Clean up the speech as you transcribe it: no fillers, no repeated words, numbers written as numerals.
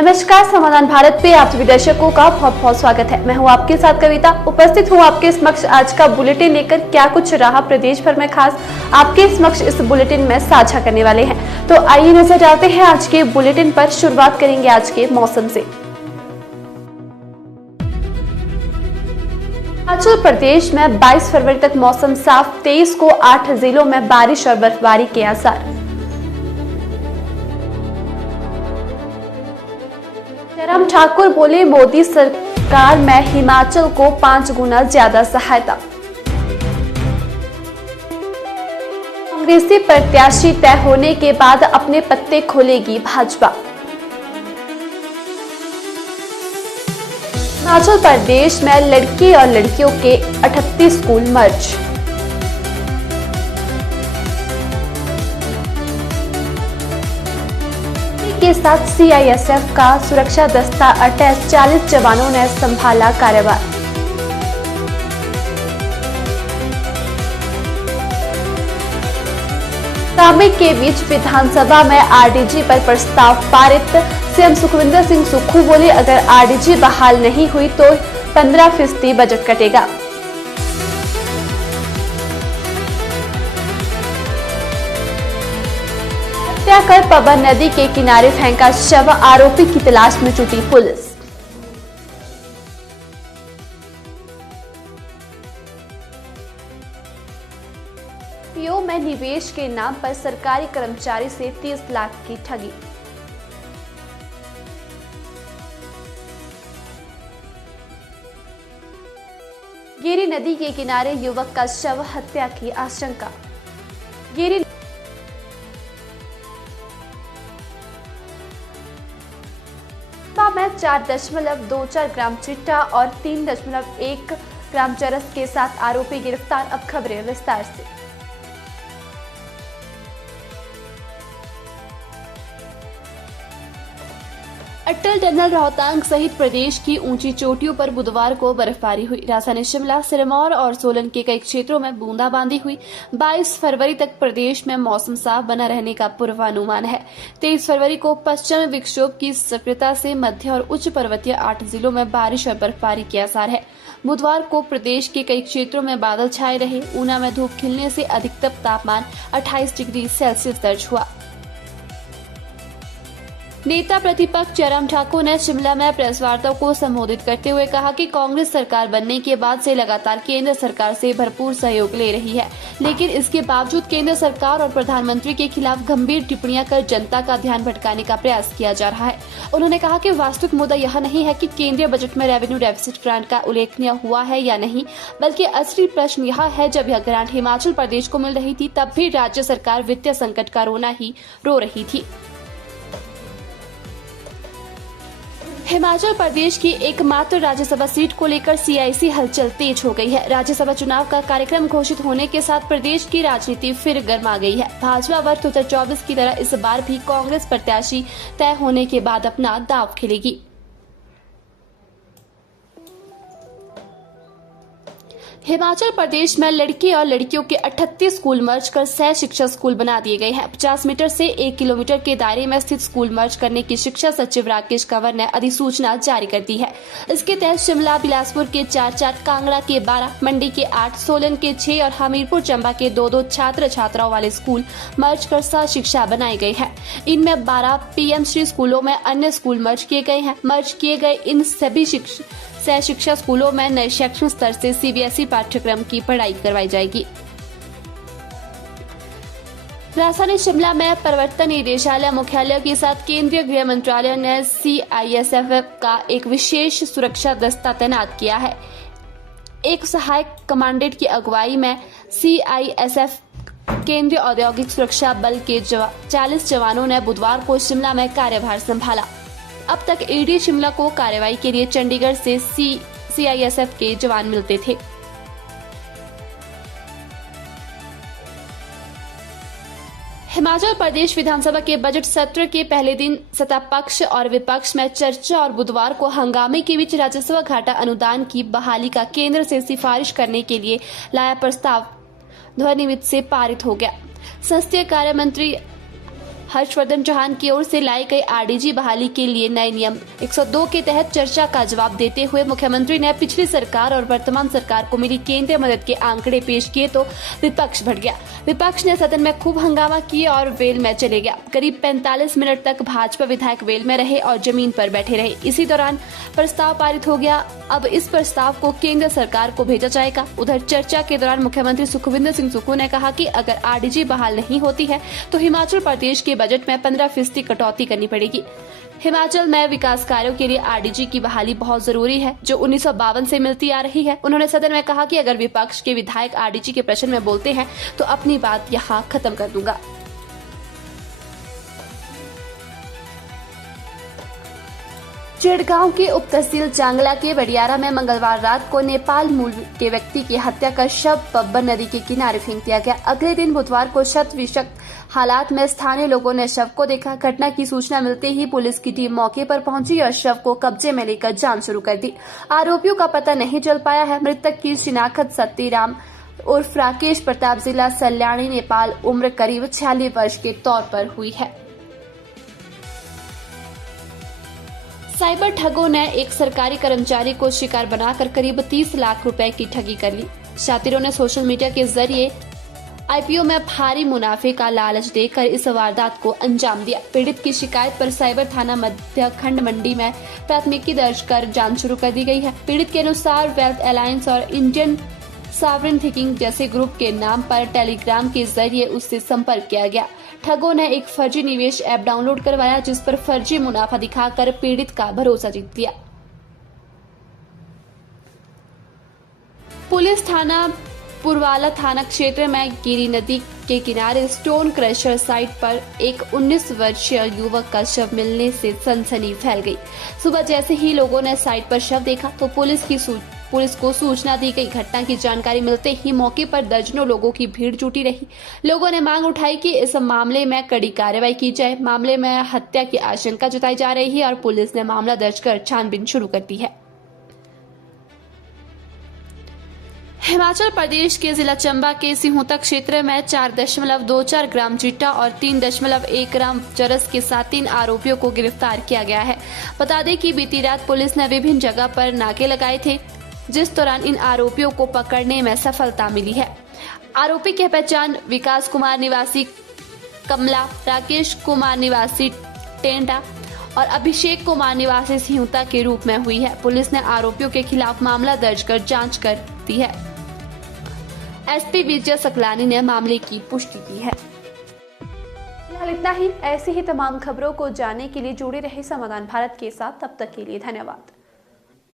नमस्कार, समाधान भारत पे आप सभी दर्शकों का बहुत बहुत स्वागत है। मैं हूं आपके साथ कविता, उपस्थित हूं आपके समक्ष आज का बुलेटिन लेकर। क्या कुछ रहा प्रदेश भर में खास, आपके समक्ष इस बुलेटिन में साझा करने वाले हैं। तो आइए नजर डालते हैं आज के बुलेटिन पर। शुरुआत करेंगे आज के मौसम से। हिमाचल प्रदेश में 22 फरवरी तक मौसम साफ, 23 को 8 जिलों में बारिश और बर्फबारी के आसार। जयराम ठाकुर बोले, मोदी सरकार में हिमाचल को 5 गुना ज्यादा सहायता। कांग्रेसी प्रत्याशी तय होने के बाद अपने पत्ते खोलेगी भाजपा। हिमाचल प्रदेश में लड़के और लड़कियों के 38 स्कूल मर्ज। के साथ सीआईएसएफ का सुरक्षा दस्ता अटैच, 40 जवानों ने संभाला कार्यभार। सामयिक के बीच विधानसभा में आरडीजी पर प्रस्ताव पारित। सीएम सुखविंदर सिंह सुक्खू बोले, अगर आरडीजी बहाल नहीं हुई तो 15% बजट कटेगा। हत्या कर पवन नदी के किनारे फेंका शव, आरोपी की तलाश में जुटी पुलिस। पीओ में निवेश के नाम पर सरकारी कर्मचारी से 30 लाख की ठगी। गिरी नदी के किनारे युवक का शव, हत्या की आशंका। गिरी में 4.24 ग्राम चिट्टा और 3.1 ग्राम चरस के साथ आरोपी गिरफ्तार। अब खबरें विस्तार से। अटल टनल रोहतांग सहित प्रदेश की ऊंची चोटियों पर बुधवार को बर्फबारी हुई। राजधानी शिमला, सिरमौर और सोलन के कई क्षेत्रों में बूंदाबांदी हुई। 22 फरवरी तक प्रदेश में मौसम साफ बना रहने का पूर्वानुमान है। 23 फरवरी को पश्चिमी विक्षोभ की सक्रियता से मध्य और उच्च पर्वतीय 8 जिलों में बारिश और बर्फबारी के आसार है। बुधवार को प्रदेश के कई क्षेत्रों में बादल छाए रहे। ऊना में धूप खिलने से अधिकतम तापमान 28 डिग्री सेल्सियस दर्ज हुआ। नेता प्रतिपक्ष जयराम ठाकुर ने शिमला में प्रेस वार्ता को संबोधित करते हुए कहा कि कांग्रेस सरकार बनने के बाद से लगातार केंद्र सरकार से भरपूर सहयोग ले रही है, लेकिन इसके बावजूद केंद्र सरकार और प्रधानमंत्री के खिलाफ गंभीर टिप्पणियां कर जनता का ध्यान भटकाने का प्रयास किया जा रहा है। उन्होंने कहा कि वास्तविक मुद्दा यह नहीं है कि केंद्रीय बजट में रेवेन्यू डेफिसिट ग्रांट का उल्लेखनीय हुआ है या नहीं, बल्कि असली प्रश्न यह है, जब यह ग्रांट हिमाचल प्रदेश को मिल रही थी तब भी राज्य सरकार वित्तीय संकट का रोना ही रो रही थी। हिमाचल प्रदेश की एकमात्र राज्यसभा सीट को लेकर सियासी हलचल तेज हो गई है। राज्यसभा चुनाव का कार्यक्रम घोषित होने के साथ प्रदेश की राजनीति फिर गर्मा गई है। भाजपा वर्ष 2024 की तरह इस बार भी कांग्रेस प्रत्याशी तय होने के बाद अपना दांव खेलेगी। हिमाचल प्रदेश में लड़के और लड़कियों के 38 स्कूल मर्ज कर 6 शिक्षा स्कूल बना दिए गए हैं। 50 मीटर से 1 किलोमीटर के दायरे में स्थित स्कूल मर्ज करने की शिक्षा सचिव राकेश कंवर ने अधिसूचना जारी कर दी है। इसके तहत शिमला, बिलासपुर के 4, कांगड़ा के 12, मंडी के 8, सोलन के 6 और हमीरपुर चंबा के 2 छात्र छात्राओं वाले स्कूल मर्ज कर सह शिक्षा बनाई गई है। इनमें 12 पीएम श्री स्कूलों में अन्य स्कूल मर्ज किए गए हैं। मर्ज किए गए इन सभी सह शिक्षा स्कूलों में नए शैक्षणिक स्तर से सीबीएसई पाठ्यक्रम की पढ़ाई करवाई जाएगी। राजधानी शिमला में प्रवर्तन निदेशालय मुख्यालय के साथ केंद्रीय गृह मंत्रालय ने सीआईएसएफ का एक विशेष सुरक्षा दस्ता तैनात किया है। एक सहायक कमांडेंट की अगुवाई में सीआईएसएफ केंद्रीय औद्योगिक सुरक्षा बल के 40 जवानों ने बुधवार को शिमला में कार्यभार संभाला। अब तक ईडी शिमला को कार्रवाई के लिए चंडीगढ़ से सीआईएसएफ के जवान मिलते थे। हिमाचल प्रदेश विधानसभा के बजट सत्र के पहले दिन सत्ता पक्ष और विपक्ष में चर्चा और बुधवार को हंगामे के बीच राज्यसभा घाटा अनुदान की बहाली का केंद्र से सिफारिश करने के लिए लाया प्रस्ताव ध्वनिमत से पारित हो गया। संसदीय कार्य मंत्री हर्षवर्धन चौहान की ओर से लाई गई आरडीजी बहाली के लिए नए नियम 102 के तहत चर्चा का जवाब देते हुए मुख्यमंत्री ने पिछली सरकार और वर्तमान सरकार को मिली केंद्रीय मदद के आंकड़े पेश किए तो विपक्ष भड़क गया। विपक्ष ने सदन में खूब हंगामा किया और वेल में चले गया। करीब 45 मिनट तक भाजपा विधायक वेल में रहे और जमीन पर बैठे रहे। इसी दौरान प्रस्ताव पारित हो गया। अब इस प्रस्ताव को केंद्र सरकार को भेजा जाएगा। उधर चर्चा के दौरान मुख्यमंत्री सुखविंदर सिंह सुक्खू ने कहा कि अगर आरडीजी बहाल नहीं होती है तो हिमाचल प्रदेश के बजट में 15% कटौती करनी पड़ेगी। हिमाचल में विकास कार्यों के लिए आरडीजी की बहाली बहुत जरूरी है, जो 1952 से मिलती आ रही है। उन्होंने सदन में कहा कि अगर विपक्ष के विधायक आरडीजी के प्रश्न में बोलते हैं तो अपनी बात यहां खत्म कर दूंगा। चिड़गांव के उप तहसील चांगला के बडियारा में मंगलवार रात को नेपाल मूल के व्यक्ति की हत्या कर शव बब्बर नदी के किनारे फेंक दिया गया। अगले दिन बुधवार को शत विषक्त हालात में स्थानीय लोगों ने शव को देखा। घटना की सूचना मिलते ही पुलिस की टीम मौके पर पहुंची और शव को कब्जे में लेकर जांच शुरू कर दी। आरोपियों का पता नहीं चल पाया है। मृतक की शिनाख्त सतीराम उर्फ राकेश प्रताप, जिला सल्याणी, नेपाल, उम्र करीब 46 वर्ष के तौर पर हुई है। साइबर ठगों ने एक सरकारी कर्मचारी को शिकार बनाकर करीब 30 लाख रुपए की ठगी कर ली। शातिरों ने सोशल मीडिया के जरिए आईपीओ में भारी मुनाफे का लालच देकर इस वारदात को अंजाम दिया। पीड़ित की शिकायत पर साइबर थाना मध्य खंड मंडी में प्राथमिकी दर्ज कर जांच शुरू कर दी गई है। पीड़ित के अनुसार वेल्थ अलायंस और इंडियन सॉवरेन थिंकिंग जैसे ग्रुप के नाम पर टेलीग्राम के जरिए उससे संपर्क किया गया। ठगों ने एक फर्जी निवेश ऐप डाउनलोड करवाया, जिस पर फर्जी मुनाफा दिखाकर पीड़ित का भरोसा जीत लिया। पुलिस थाना पुरवाला थाना क्षेत्र में गिरी नदी के किनारे स्टोन क्रशर साइट पर एक 19 वर्षीय युवक का शव मिलने से सनसनी फैल गई। सुबह जैसे ही लोगों ने साइट पर शव देखा तो पुलिस को सूचना दी गई। घटना की जानकारी मिलते ही मौके पर दर्जनों लोगों की भीड़ जुटी रही। लोगों ने मांग उठाई कि इस मामले में कड़ी कार्रवाई की जाए। मामले में हत्या की आशंका जताई जा रही है और पुलिस ने मामला दर्ज कर छानबीन शुरू कर दी है। हिमाचल प्रदेश के जिला चंबा के सिहुंता क्षेत्र में 4.24 ग्राम चिट्टा और 3.1 ग्राम चरस के साथ 3 आरोपियों को गिरफ्तार किया गया है। बता दें कि बीती रात पुलिस ने विभिन्न जगह पर नाके लगाए थे, जिस दौरान इन आरोपियों को पकड़ने में सफलता मिली है। आरोपी की पहचान विकास कुमार निवासी कमला, राकेश कुमार निवासी टेंडा और अभिषेक कुमार निवासी सिहुंता के रूप में हुई है। पुलिस ने आरोपियों के खिलाफ मामला दर्ज कर जांच कर दी है। एसपी विजय सकलानी ने मामले की पुष्टि की है। फिलहाल इतना ही। ऐसी ही तमाम खबरों को जानने के लिए जुड़े रहे समाधान भारत के साथ। तब तक के लिए धन्यवाद।